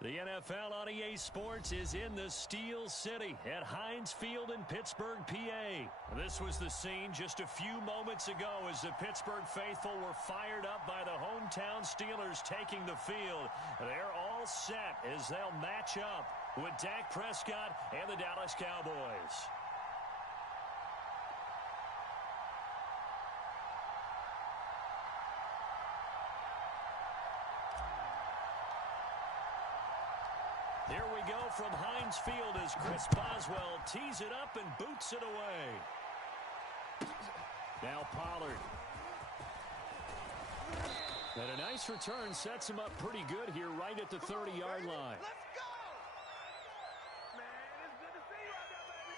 The NFL on EA Sports is in the Steel City at Heinz Field in Pittsburgh, PA. This was the scene just a few moments ago as the Pittsburgh faithful were fired up by the hometown Steelers taking the field. They're all set as they'll match up with Dak Prescott and the Dallas Cowboys. Here we go from Heinz Field as Chris Boswell tees it up and boots it away. Now Pollard. And a nice return sets him up pretty good here right at the 30-yard line. Let's go! Man, it's good to see you out there, baby.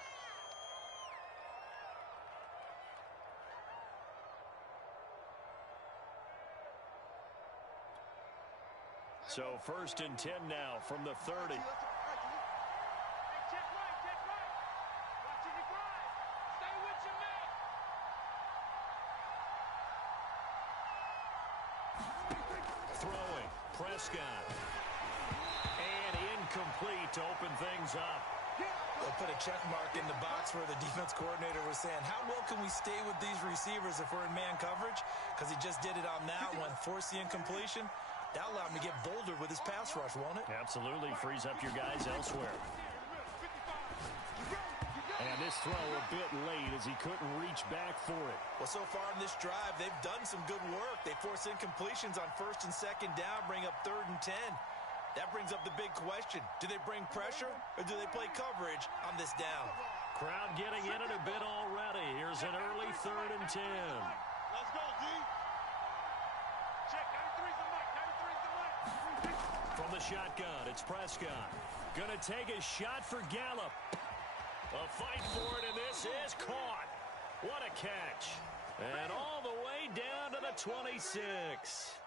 So 1st and 10 now from the 30. Hey, check right, check right. Watching you grind. Stay with your man. Throwing, Prescott. And incomplete to open things up. They'll put a check mark in the box where the defense coordinator was saying, how well can we stay with these receivers if we're in man coverage? Because he just did it on that one, forced the incompletion. That allowed him to get bolder with his pass rush, won't it? Absolutely. Frees up your guys elsewhere. And this throw a bit late as he couldn't reach back for it. Well, so far in this drive, they've done some good work. They force incompletions on 1st and 2nd down, bring up 3rd and 10. That brings up the big question. Do they bring pressure or do they play coverage on this down? Crowd getting in it a bit already. Here's an early 3rd and 10. Let's go, D. Check, 93's the mic, 93's the mic. From the shotgun, it's Prescott. Gonna take a shot for Gallup. A fight for it, and this is caught. What a catch. And all the way down to the 26.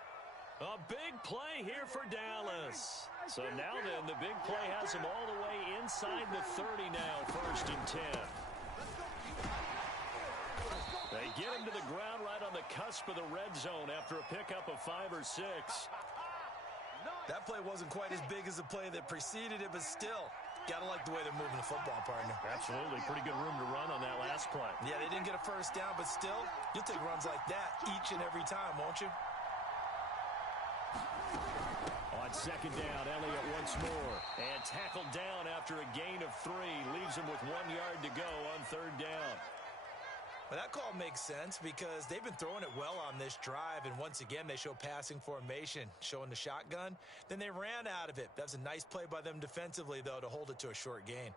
A big play here for Dallas. So now then, the big play has him all the way inside the 30 now, 1st and 10. They get him to the ground right on the cusp of the red zone after a pickup of 5 or 6. That play wasn't quite as big as the play that preceded it, but still, gotta like the way they're moving the football, partner. Absolutely. Pretty good room to run on that last play. Yeah, they didn't get a 1st down, but still, you'll take runs like that each and every time, won't you? On 2nd down, Elliott once more. And tackled down after a gain of 3. Leaves him with 1 yard to go on 3rd down. Well, that call makes sense because they've been throwing it well on this drive, and once again, they show passing formation, showing the shotgun. Then they ran out of it. That's a nice play by them defensively, though, to hold it to a short gain.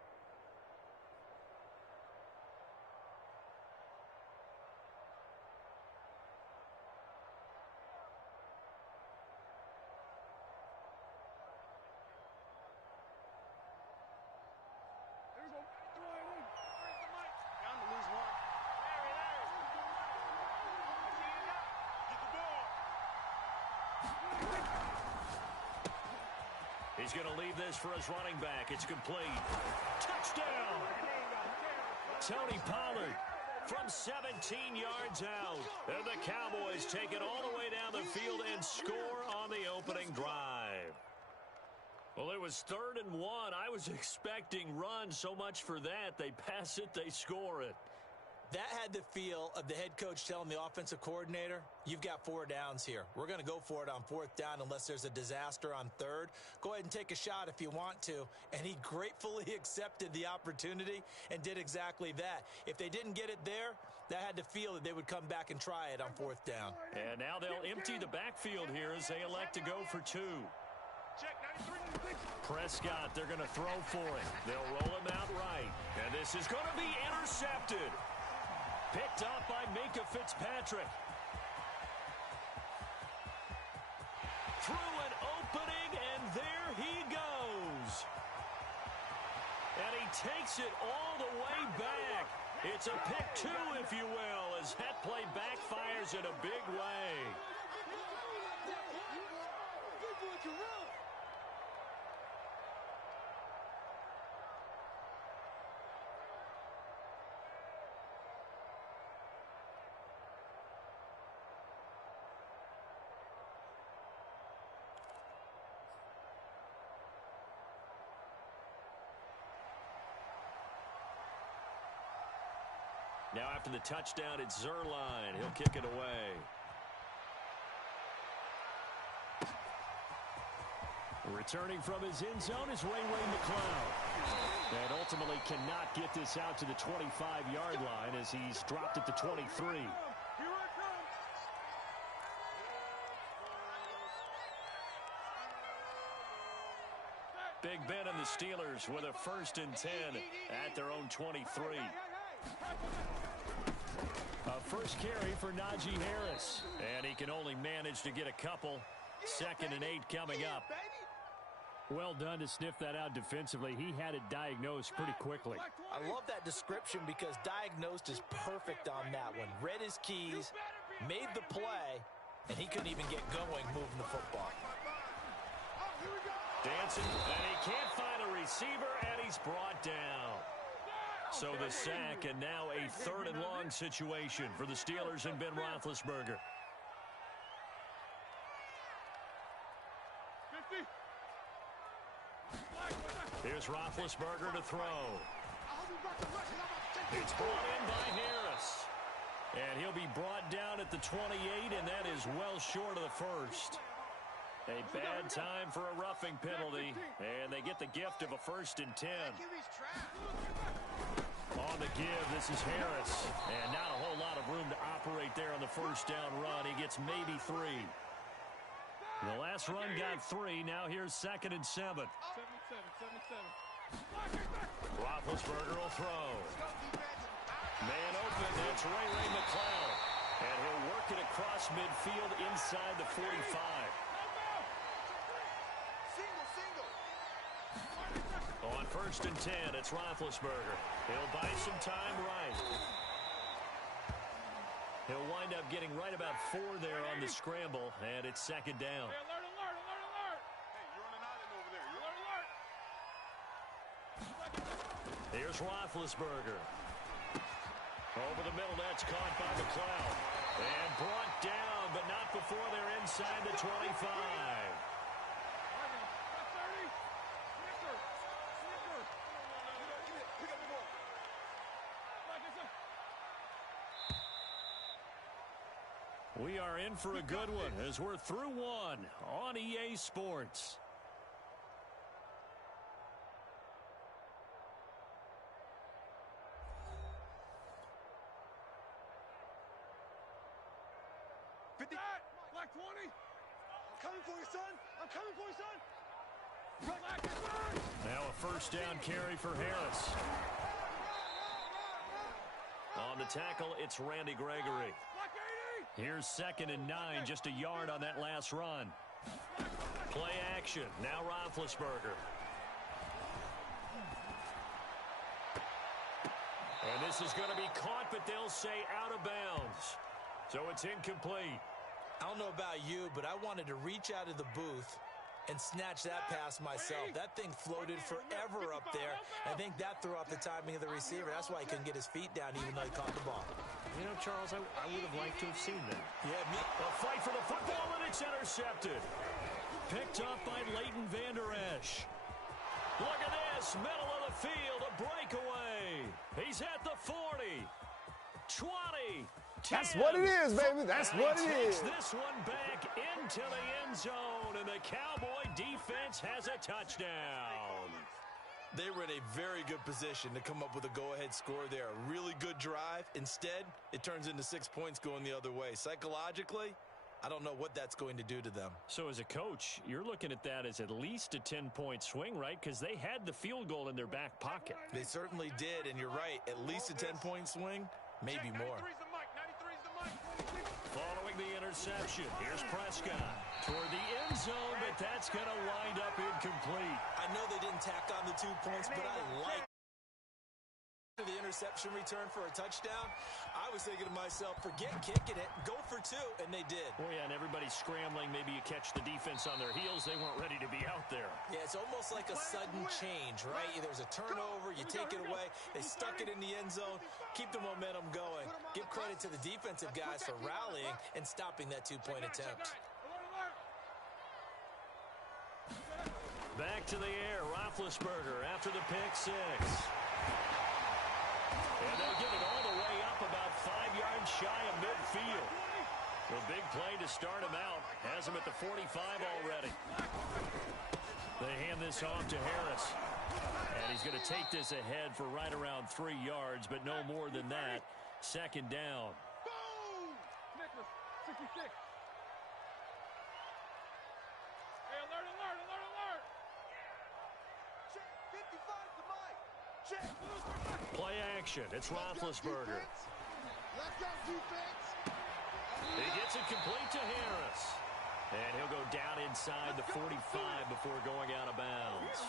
There we go. Throw it in. Where's the mic? Bound to lose one. There. Get the ball. He's going to leave this for his running back. It's complete. Touchdown! Tony Pollard from 17 yards out. And the Cowboys take it all the way down the field and score on the opening drive. Well, it was 3rd and 1. I was expecting run. So much for that. They pass it, they score it. That had the feel of the head coach telling the offensive coordinator, you've got 4 downs here. We're going to go for it on 4th down unless there's a disaster on 3rd. Go ahead and take a shot if you want to. And he gratefully accepted the opportunity and did exactly that. If they didn't get it there, that had the feel that they would come back and try it on 4th down. And now they'll empty the backfield here as they elect to go for 2. Check, 93. Prescott, they're going to throw for it. They'll roll him out right. And this is going to be intercepted. Picked up by Minka Fitzpatrick. Through an opening, and there he goes. And he takes it all the way back. It's a pick 2, if you will, as that play backfires in a big way. Now after the touchdown, it's Zerline. He'll kick it away. Returning from his end zone is Ray McCloud. And ultimately cannot get this out to the 25-yard line as he's dropped at the 23. Big Ben and the Steelers with a 1st and 10 at their own 23. A first carry for Najee Harris. And he can only manage to get a couple. 2nd and 8 coming up. Well done to sniff that out defensively. He had it diagnosed pretty quickly. I love that description because diagnosed is perfect on that one. Read his keys, made the play, and he couldn't even get going moving the football. Dancing, and he can't find a receiver, and he's brought down. So the sack, and now a 3rd and long situation for the Steelers and Ben Roethlisberger. Here's Roethlisberger to throw. It's brought in by Harris. And he'll be brought down at the 28, and that is well short of the 1st. A bad time for a roughing penalty, and they get the gift of a 1st and 10. On the give, this is Harris, and not a whole lot of room to operate there on the 1st down run. He gets maybe 3. The last run got 3. Now here's 2nd and 7. Roethlisberger will throw. Man open, it's Ray McCloud. And he'll work it across midfield inside the 45. On 1st and 10, it's Roethlisberger. He'll buy some time right. He'll wind up getting right about 4 there on the scramble, and it's 2nd down. Hey, alert. Hey, you're on an island over there. You're alert. Here's Roethlisberger. Over the middle, that's caught by McCloud. And brought down, but not before they're inside the 25. We are in for a good one as we're through one on EA Sports. Black 20. I'm coming for you, son. I'm coming for you, son. Black is burn. Now a 1st down carry for Harris. On the tackle, it's Randy Gregory. Here's 2nd and 9, just a yard on that last run. Play action. Now Roethlisberger. And this is going to be caught, but they'll say out of bounds. So it's incomplete. I don't know about you, but I wanted to reach out of the booth and snatch that pass myself. That thing floated forever up there. I think that threw off the timing of the receiver. That's why he couldn't get his feet down even though he caught the ball. You know, Charles, I would have liked to have seen that. Yeah, me. A fight for the football, and it's intercepted. Picked up by Leighton Vander Esch. Look at this, middle of the field, a breakaway. He's at the 40, 20, 10. That's what it is, baby. That's what it is. This one back into the end zone, and the Cowboy defense has a touchdown. They were in a very good position to come up with a go-ahead score there. A really good drive. Instead, it turns into 6 points going the other way. Psychologically, I don't know what that's going to do to them. So as a coach, you're looking at that as at least a 10-point swing, right? Because they had the field goal in their back pocket. They certainly did, and you're right. At least a 10-point swing, maybe more. 93's the mic. 93's the mic. Following the interception, here's Prescott toward the end zone, but that's going to wind up incomplete. I know they didn't tack on the 2 points, but I like the interception return for a touchdown. I was thinking to myself, forget kicking it, go for 2, and they did. Oh, yeah, and everybody's scrambling. Maybe you catch the defense on their heels. They weren't ready to be out there. Yeah, it's almost like a sudden change, right? There's a turnover, you take it away. They stuck it in the end zone. Keep the momentum going. Give credit to the defensive guys for rallying and stopping that 2-point attempt. Back to the air, Roethlisberger after the pick 6. And they'll get it all the way up up about 5 yards shy of midfield. A big play to start him out. Has him at the 45 already. They hand this off to Harris. And he's going to take this ahead for right around 3 yards, but no more than that. Second down. Boom! Nicholas, 66. Hey, alert, alert, alert, alert! Check, 55 to Mike. Check. Play action. It's Roethlisberger. Let's go, defense. He gets it complete to Harris. And he'll go down inside the 45 before going out of bounds.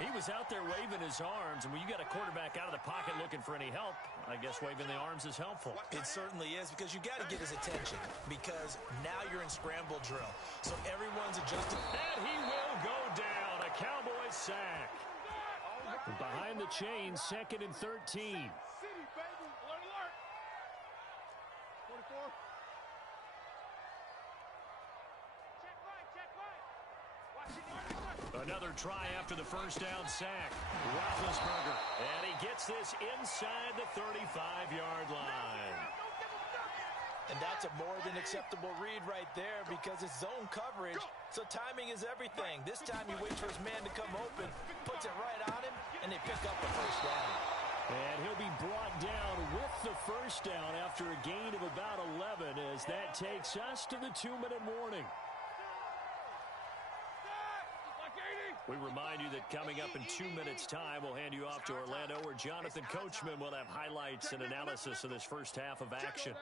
He was out there waving his arms, and when you got a quarterback out of the pocket looking for any help, I guess waving the arms is helpful. It certainly is, because you got to get his attention, because now you're in scramble drill. So everyone's adjusted. And he will go down. A Cowboys sack. Behind the chain, 2nd and 13. City, baby. Alert, alert. 44. Check right, check right. Watch it. Another try after the first down sack. Roethlisberger. And he gets this inside the 35-yard line. And that's a more than acceptable read right there, because it's zone coverage, so timing is everything. This time he waits for his man to come open, puts it right on him, and they pick up the first down. And he'll be brought down with the first down after a gain of about 11, as that takes us to the 2-minute warning. We remind you that coming up in 2 minutes' time, we'll hand you off to Orlando, where Jonathan Coachman will have highlights and analysis of this first half of action.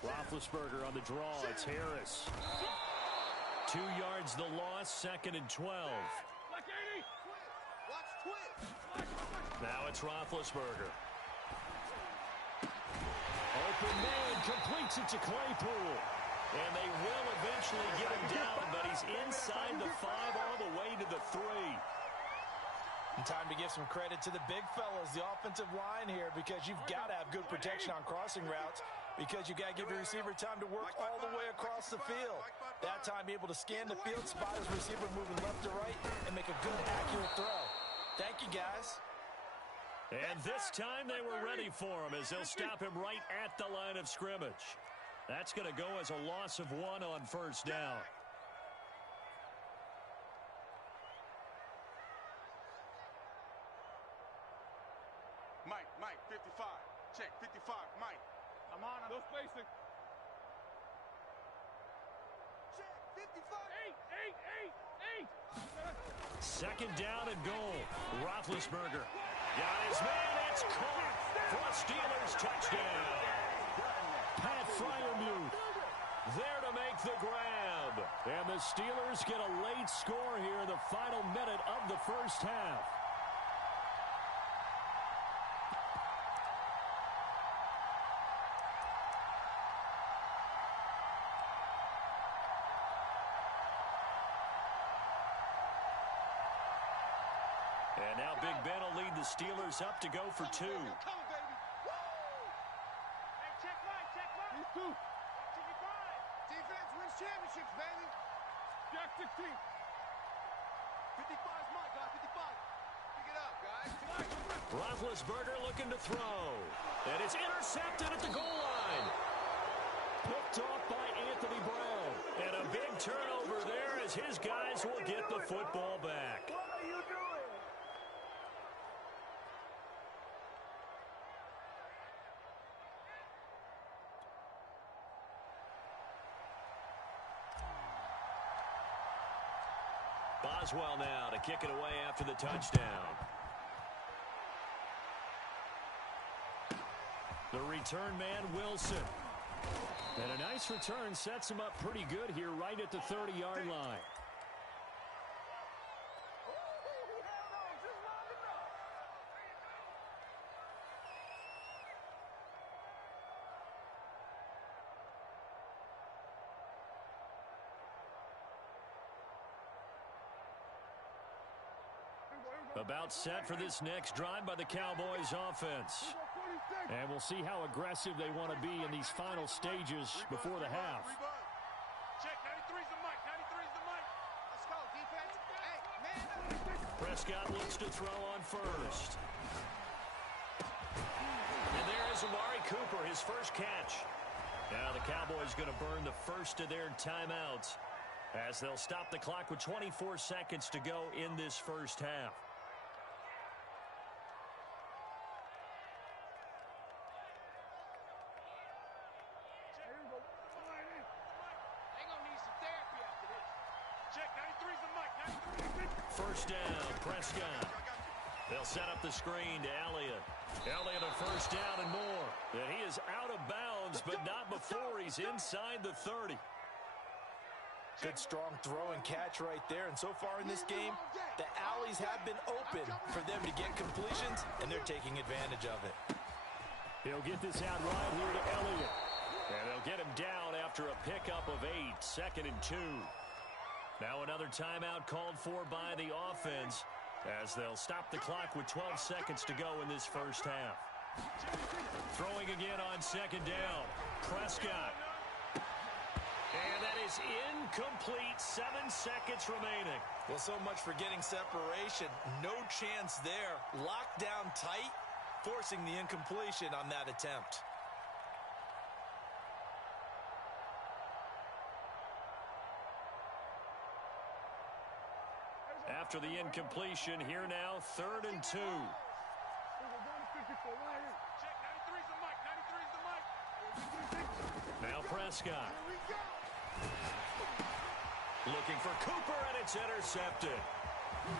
Roethlisberger on the draw. It's Harris. 2 yards the loss, 2nd and 12. Now it's Roethlisberger. Open man, completes it to Claypool. And they will eventually get him down, but he's inside the 5 all the way to the 3. And time to give some credit to the big fellas, the offensive line here, because you've got to have good protection on crossing routes, because you've got to give your receiver time to work all the way across the field. That time, be able to scan the field, spot his receiver moving left to right, and make a good, accurate throw. Thank you, guys. And this time they were ready for him, as they'll stop him right at the line of scrimmage. That's going to go as a loss of 1 on first down. Mike, 55. Check, 55, Mike. I'm on him. No spacing. Check, 55. 8. 2nd down and goal. Roethlisberger got his man. It's caught for a Steelers touchdown. Pat Freiermuth there to make the grab. And the Steelers get a late score here in the final minute of the first half. And now Big Ben will lead the Steelers up to go for 2. Defense wins championships, baby. Jack 16. 55's Mike, guys. 55. Pick it up, guys. Roethlisberger looking to throw. And it's intercepted at the goal line. Picked off by Anthony Brown. And a big turnover there, as his guys will get the football back. What are you doing? Boswell now to kick it away after the touchdown. The return man, Wilson. And a nice return sets him up pretty good here right at the 30-yard line. About set for this next drive by the Cowboys offense. And we'll see how aggressive they want to be in these final stages before the half. Check, 93's the mic. 93's the mic. Let's go, defense. Hey, man. Prescott looks to throw on first. And there is Amari Cooper, his first catch. Now the Cowboys going to burn the first of their timeouts as they'll stop the clock with 24 seconds to go in this first half. First down, Prescott. They'll set up the screen to Elliott. Elliott a first down and more. And he is out of bounds, but not before he's inside the 30. Good, strong throw and catch right there. And so far in this game, the alleys have been open for them to get completions, and they're taking advantage of it. He'll get this out wide here to Elliott. And they'll get him down after a pickup of 8, 2nd and 2. Now another timeout called for by the offense as they'll stop the clock with 12 seconds to go in this first half. Throwing again on 2nd down. Prescott. And that is incomplete. 7 seconds remaining. Well, so much for getting separation. No chance there. Locked down tight, forcing the incompletion on that attempt. After the incompletion, here now, 3rd and 2. Now Prescott. Looking for Cooper, and it's intercepted.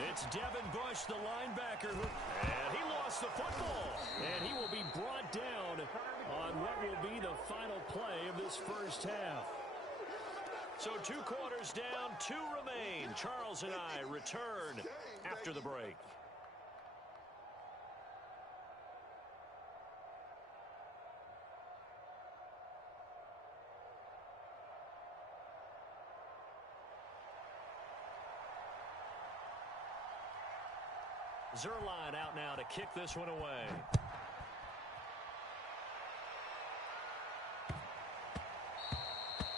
It's Devin Bush, the linebacker, and he lost the football. And he will be brought down on what will be the final play of this first half. So 2 quarters down, 2 remain. Charles and I return after the break. Zerline out now to kick this one away.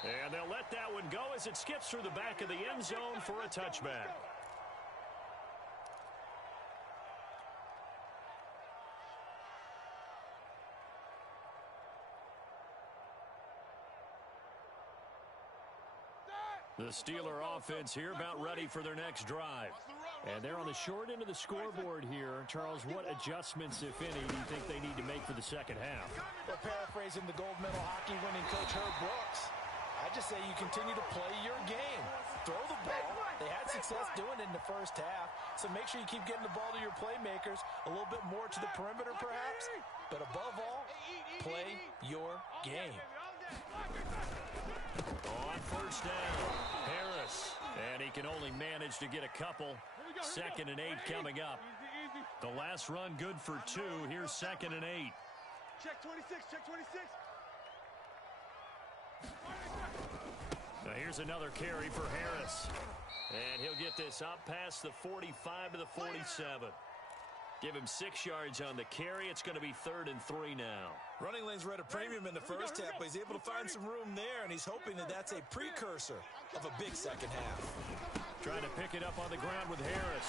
And they'll let that one go as it skips through the back of the end zone for a touchback. The Steeler offense here about ready for their next drive. And they're on the short end of the scoreboard here. Charles, what adjustments, if any, do you think they need to make for the second half? Well, paraphrasing the gold medal hockey winning coach Herb Brooks, I just say you continue to play your game. Throw the ball. They had success doing it in the first half, so make sure you keep getting the ball to your playmakers, a little bit more to the perimeter perhaps, but above all, play your game. On first down, Harris, and he can only manage to get a couple. 2nd and 8 coming up. The last run good for 2. Here's 2nd and 8. Check 26, check 26. Now here's another carry for Harris. And he'll get this up past the 45 to the 47. Give him 6 yards on the carry. It's going to be 3rd and 3 now. Running lanes were at a premium in the first half, but he's able to find some room there, and he's hoping that that's a precursor of a big second half. Trying to pick it up on the ground with Harris.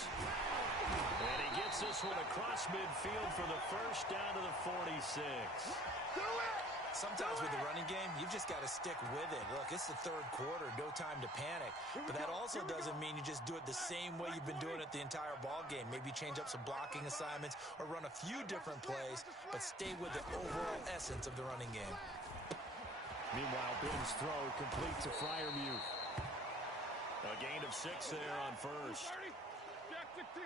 And he gets this one across midfield for the first down to the 46. Sometimes with the running game, you've just got to stick with it. Look, it's the 3rd quarter, no time to panic. But that also doesn't mean you just do it the same way you've been doing it the entire ball game. Maybe change up some blocking assignments or run a few different plays, but stay with the overall essence of the running game. Meanwhile, Ben's throw complete to Freiermuth. A gain of 6 there on first. Jack 16.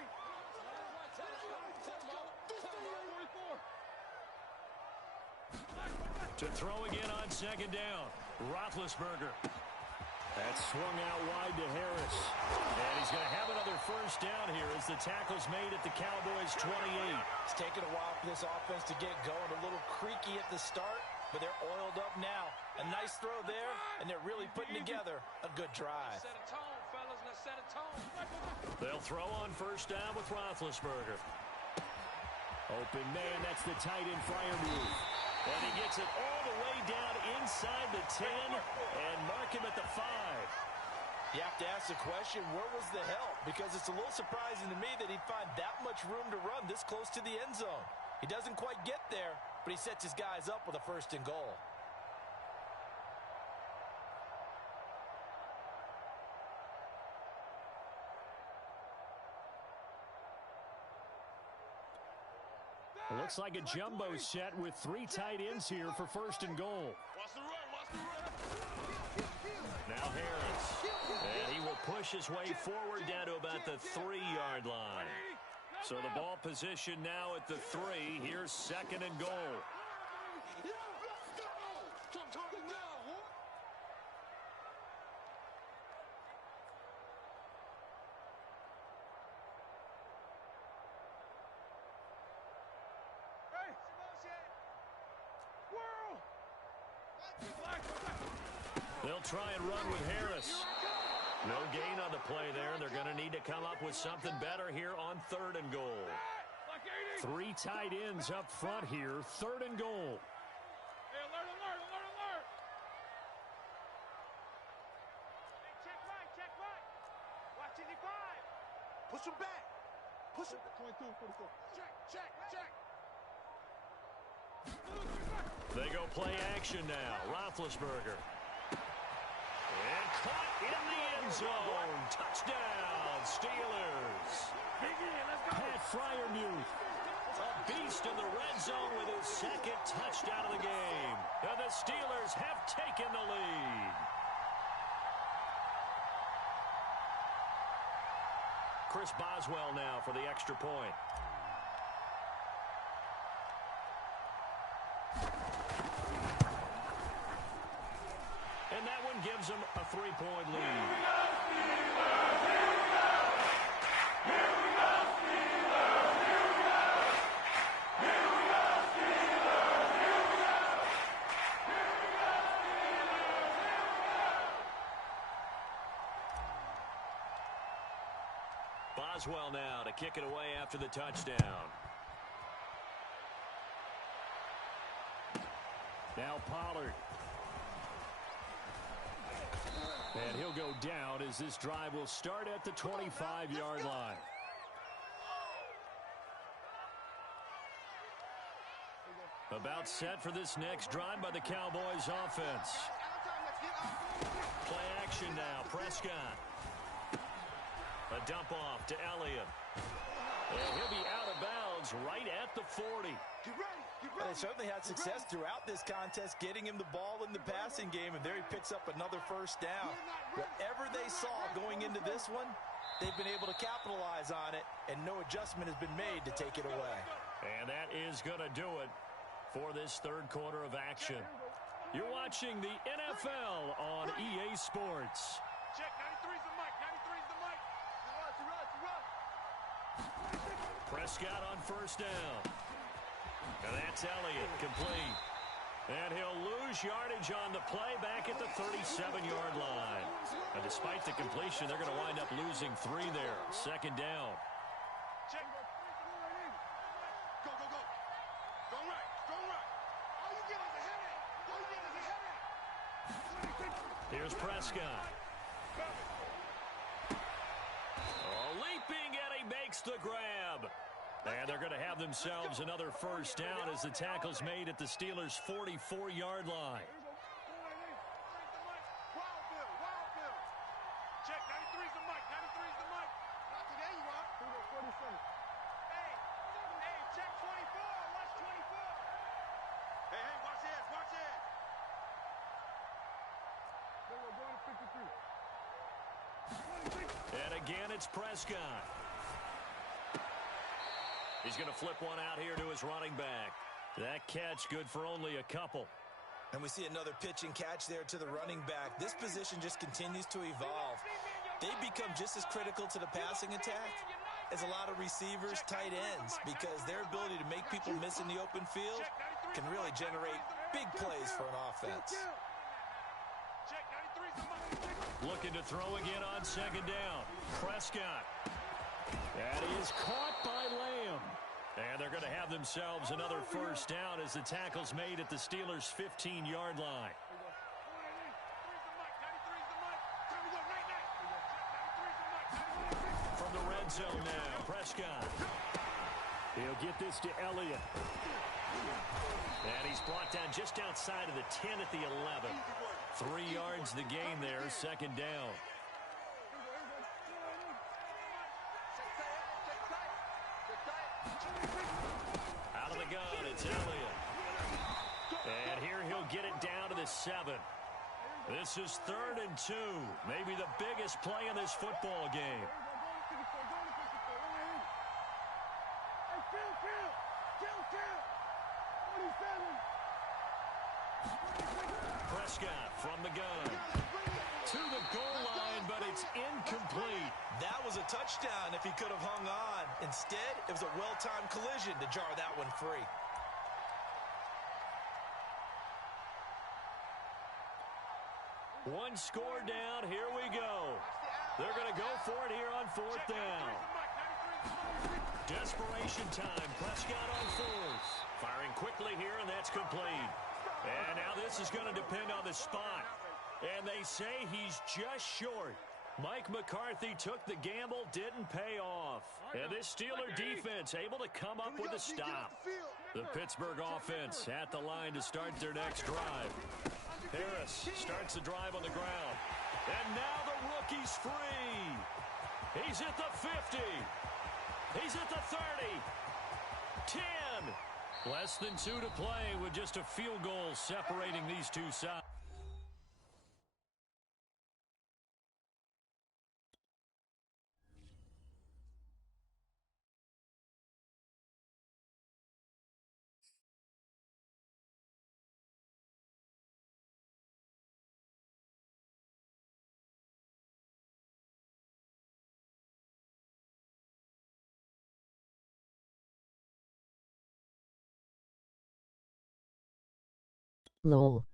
To throw again on 2nd down. Roethlisberger. That's swung out wide to Harris. And he's going to have another first down here as the tackle's made at the Cowboys' 28. It's taken a while for this offense to get going. A little creaky at the start, but they're oiled up now. A nice throw there, and they're really putting together a good drive. Set a tone, fellas. Let's set a tone. They'll throw on first down with Roethlisberger. Open man, that's the tight end Freiermuth. And he gets it all the way down inside the 10 and mark him at the 5. You have to ask the question, where was the help? Because it's a little surprising to me that he'd find that much room to run this close to the end zone. He doesn't quite get there, but he sets his guys up with a 1st and goal. It looks like a jumbo set with 3 tight ends here for 1st and goal. Watch the run, watch the run. Now Harris. And he will push his way forward down to about the 3-yard line. So the ball position now at the 3. Here's 2nd and goal. They'll try and run with Harris. No gain on the play there. They're going to need to come up with something better here on 3rd and goal. 3 tight ends up front here. 3rd and goal. Hey, alert, alert, alert, alert. Hey, check right. Watch it, 5. Push him back. Push him. 22, 44. Check. They go play action now. Roethlisberger. And caught in the end zone. Touchdown, Steelers. Pat Fryermuth. A beast in the red zone with his 2nd touchdown of the game. And the Steelers have taken the lead. Chris Boswell now for the extra point. And that one gives them a 3-point lead. Boswell now to kick it away after the touchdown. Now Pollard. And he'll go down as this drive will start at the 25-yard line. About set for this next drive by the Cowboys offense. Play action now. Prescott. A dump off to Elliott. And he'll be out of bounds right at the 40. Well, they certainly had success throughout this contest, getting him the ball in the passing game, and there he picks up another 1st down. Whatever they saw going into this one, they've been able to capitalize on it, and no adjustment has been made to take it away. And that is going to do it for this 3rd quarter of action. You're watching the NFL on EA Sports. Check, 93's the mic, 93's the mic. Prescott on 1st down. And that's Elliott, complete. And he'll lose yardage on the play back at the 37-yard line. And despite the completion, they're going to wind up losing 3 there. 2nd down. Check. Go. Go right. All you get is a headache. Here's Prescott. Leaping, and he makes the grab. And they're going to have themselves another 1st down as the tackle's made at the Steelers' 44-yard line. Wild Bill. Check, 93's the mic, 93's the mic. Not today, you are. 47. Hey, check 24. Watch 24. Hey, watch this. We're going to 53. And again, it's Prescott. He's going to flip one out here to his running back. That catch good for only a couple. And we see another pitch and catch there to the running back. This position just continues to evolve. They become just as critical to the passing attack as a lot of receivers, tight ends, because their ability to make people miss in the open field can really generate big plays for an offense. Looking to throw again on 2nd down. Prescott. That is caught by Lamb. And they're going to have themselves another 1st down as the tackle's made at the Steelers' 15-yard line. end zone now. Prescott. He'll get this to Elliott. And he's brought down just outside of the 10 at the 11. 3 yards the gain there, second down. Out of the gun, it's Elliott. And here he'll get it down to the 7. This is 3rd and 2. Maybe the biggest play in this football game. Prescott from the gun. To the goal line, but it's incomplete. That was a touchdown if he could have hung on. Instead, it was a well-timed collision to jar that one free. One score down. Here we go. They're going to go for it here on 4th down. Desperation time. Prescott on 4th. Firing quickly here, and that's complete. And now this is going to depend on the spot. And they say he's just short. Mike McCarthy took the gamble, didn't pay off. And this Steeler defense able to come up with a stop. The Pittsburgh offense at the line to start their next drive. Harris starts the drive on the ground. And now the rookie's free. He's at the 50. He's at the 30. 10. Less than 2 to play with just a field goal separating these two sides. LOL.